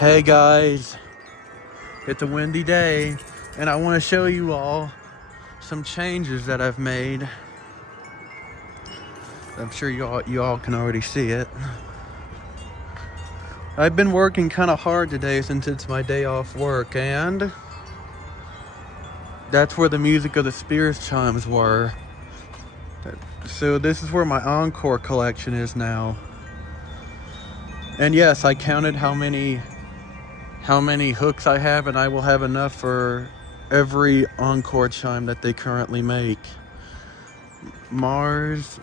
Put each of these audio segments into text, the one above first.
Hey guys, it's a windy day and I want to show you all some changes that I've made. I'm sure you all can already see it. I've been working kind of hard today since it's my day off work, and that's where the music of the Spears chimes were. So this is where my Encore collection is now. And yes, I counted how many hooks I have, and I will have enough for every Encore chime that they currently make. Mars.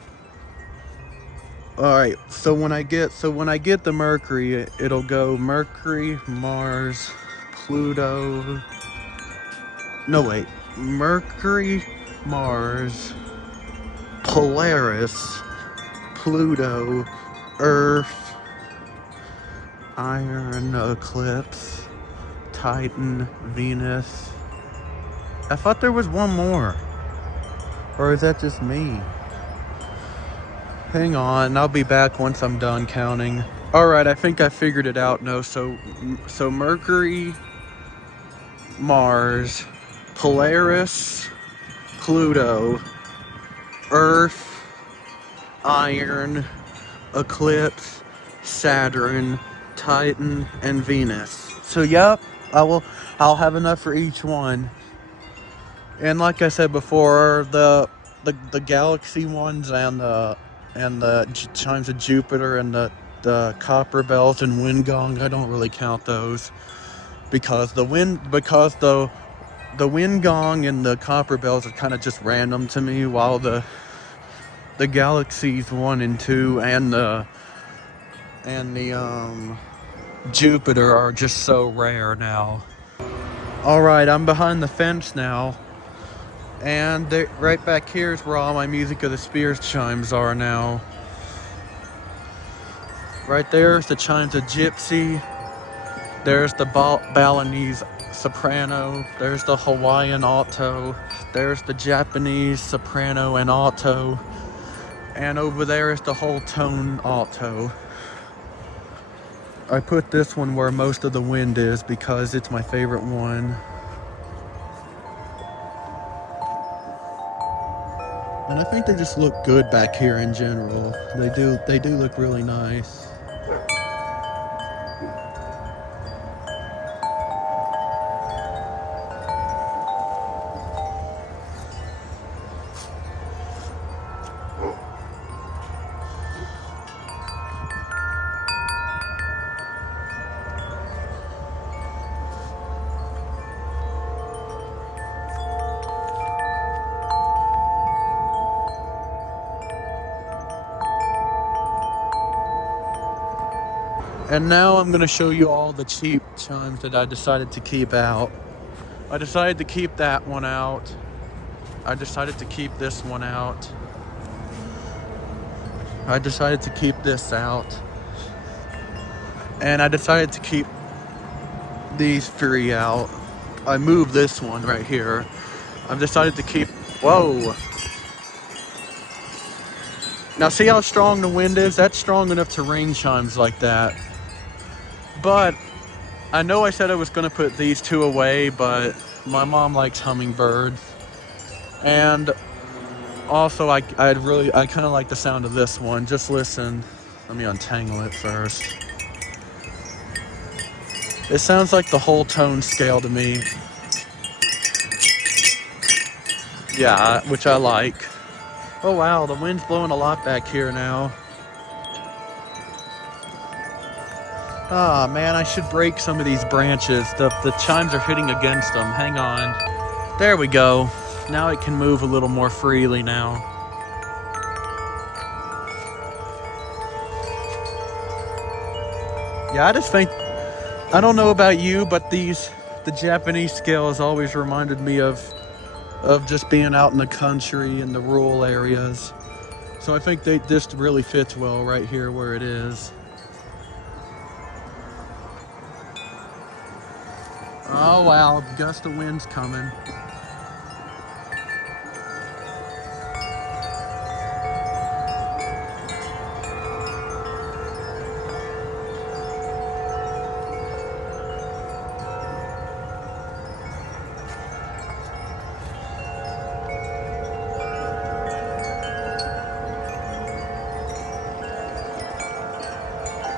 All right, so when I get the Mercury, it'll go Mercury, Mars, Pluto. No, wait. Mercury, Mars, Polaris, Pluto, Earth, Iron, Eclipse, Titan, Venus. I thought there was one more. Or is that just me? Hang on, I'll be back once I'm done counting. Alright, I think I figured it out. No, so Mercury, Mars, Polaris, Pluto, Earth, Iron, Eclipse, Saturn, Titan, and Venus. So yep, I'll have enough for each one. And like I said before, the galaxy ones and the chimes of Jupiter and the copper bells and wind gong, I don't really count those because the wind gong and the copper bells are kind of just random to me, while the galaxies 1 and 2 and the Jupiter are just so rare now. All right, I'm behind the fence now. And right back here is where all my music of the Spears chimes are now. Right there's the chimes of Gypsy. There's the Balinese soprano. There's the Hawaiian alto. There's the Japanese soprano and alto. And over there is the whole tone alto. I put this one where most of the wind is because it's my favorite one. And I think they just look good back here in general. They do look really nice. And now I'm going to show you all the cheap chimes that I decided to keep out. I decided to keep that one out. I decided to keep this one out. I decided to keep this out. And I decided to keep these 3 out. I moved this one right here. I've decided to keep... Whoa! Now see how strong the wind is? That's strong enough to ring chimes like that. But I know I said I was going to put these 2 away, but my mom likes hummingbirds. And also I kind of like the sound of this one. Just listen. Let me untangle it first. It sounds like the whole tone scale to me. Yeah, which I like. Oh wow, the wind's blowing a lot back here now. Ah, man, I should break some of these branches. The chimes are hitting against them. Hang on. There we go. Now it can move a little more freely now. Yeah, I just think... I don't know about you, but the Japanese scale has always reminded me of just being out in the country in the rural areas. So I think this really fits well right here where it is. Oh wow, a gust of wind's coming.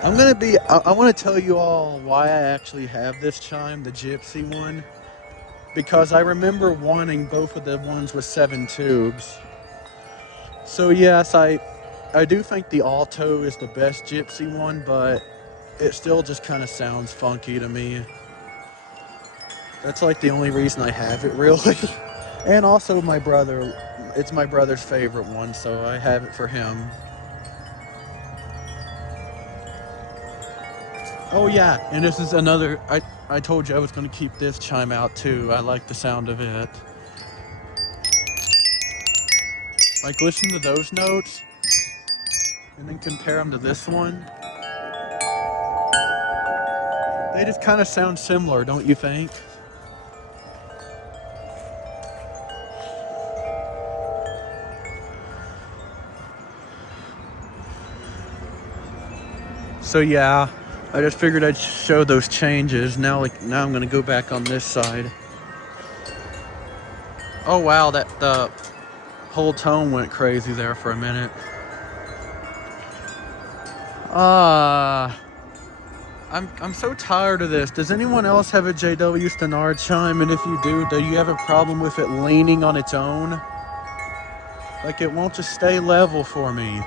I want to tell you all why I actually have this chime, the Gypsy one, because I remember wanting both of the ones with 7 tubes. So yes, I do think the Alto is the best Gypsy one, but it still just kind of sounds funky to me. That's like the only reason I have it, really. And also it's my brother's favorite one, so I have it for him. Oh yeah, and this is another, I told you I was going to keep this chime out too. I like the sound of it. Like, listen to those notes, and then compare them to this one. They just kind of sound similar, don't you think? So yeah, I just figured I'd show those changes. Now I'm gonna go back on this side. Oh wow, the whole tone went crazy there for a minute. I'm so tired of this. Does anyone else have a JW Stenard chime? And if you do you have a problem with it leaning on its own? Like, it won't just stay level for me.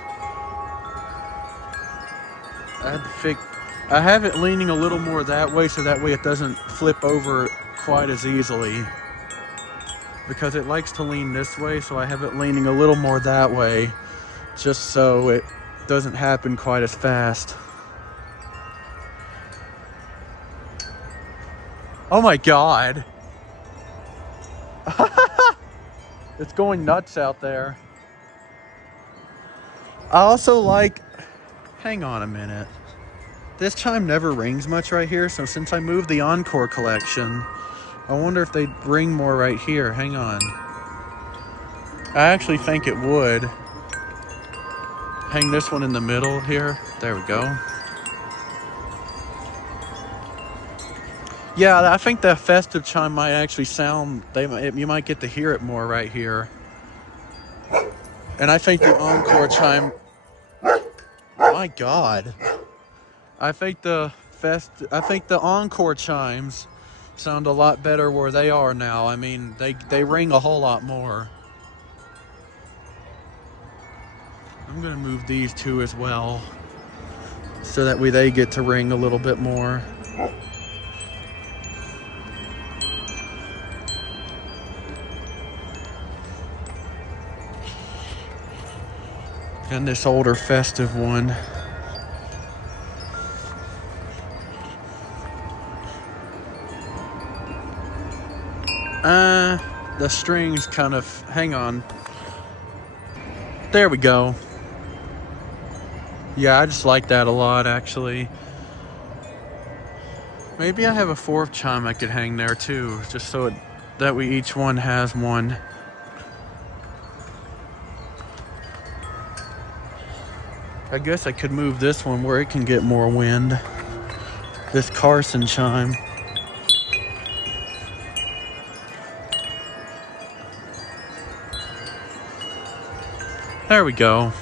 I have it leaning a little more that way, so that way it doesn't flip over quite as easily. Because it likes to lean this way, so I have it leaning a little more that way, just so it doesn't happen quite as fast. Oh my god. It's going nuts out there. I also like, hang on a minute. This chime never rings much right here, so since I moved the Encore collection, I wonder if they'd ring more right here. Hang on. I actually think it would. Hang this one in the middle here. There we go. Yeah, I think the festive chime might actually sound, you might get to hear it more right here. And I think the Encore chime, my god. I think the Encore chimes sound a lot better where they are now. I mean, they ring a whole lot more. I'm gonna move these two as well, so that way they get to ring a little bit more. And this older festive one. The strings kind of, hang on. There we go. Yeah, I just like that a lot, actually. Maybe I have a 4th chime I could hang there too, just so that way each one has one. I guess I could move this one where it can get more wind. This Carson chime. There we go.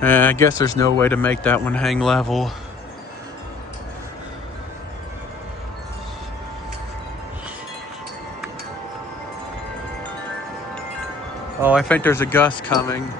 I guess there's no way to make that one hang level. Oh, I think there's a gust coming.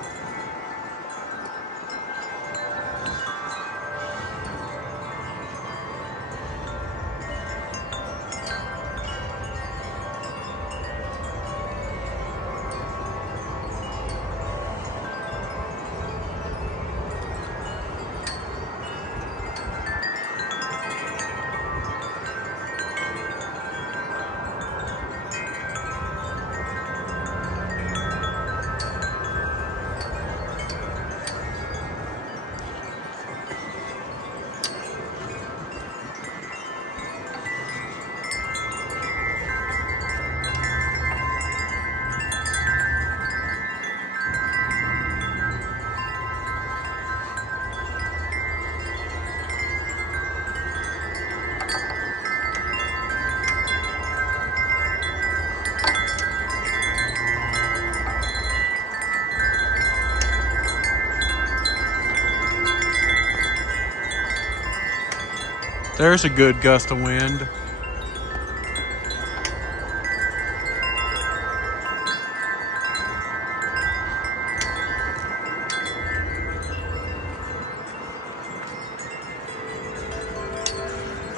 There's a good gust of wind.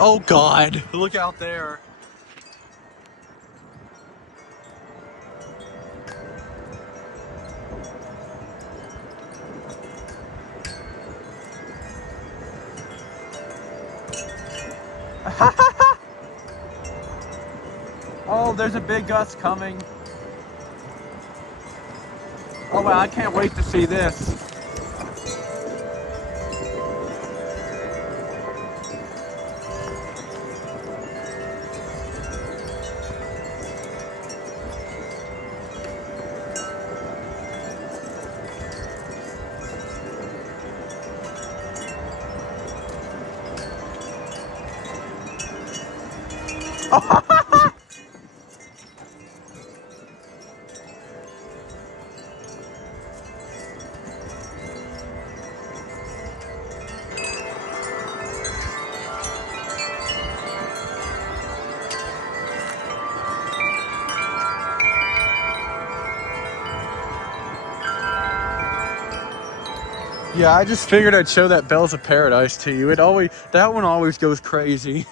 Oh God, look out there. Oh, there's a big gust coming. Oh wow, I can't wait to see this. Yeah, I just figured I'd show that Bells of Paradise to you. That one always goes crazy.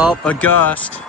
Oh, a gust.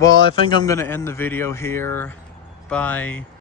Well, I think I'm gonna end the video here. Bye.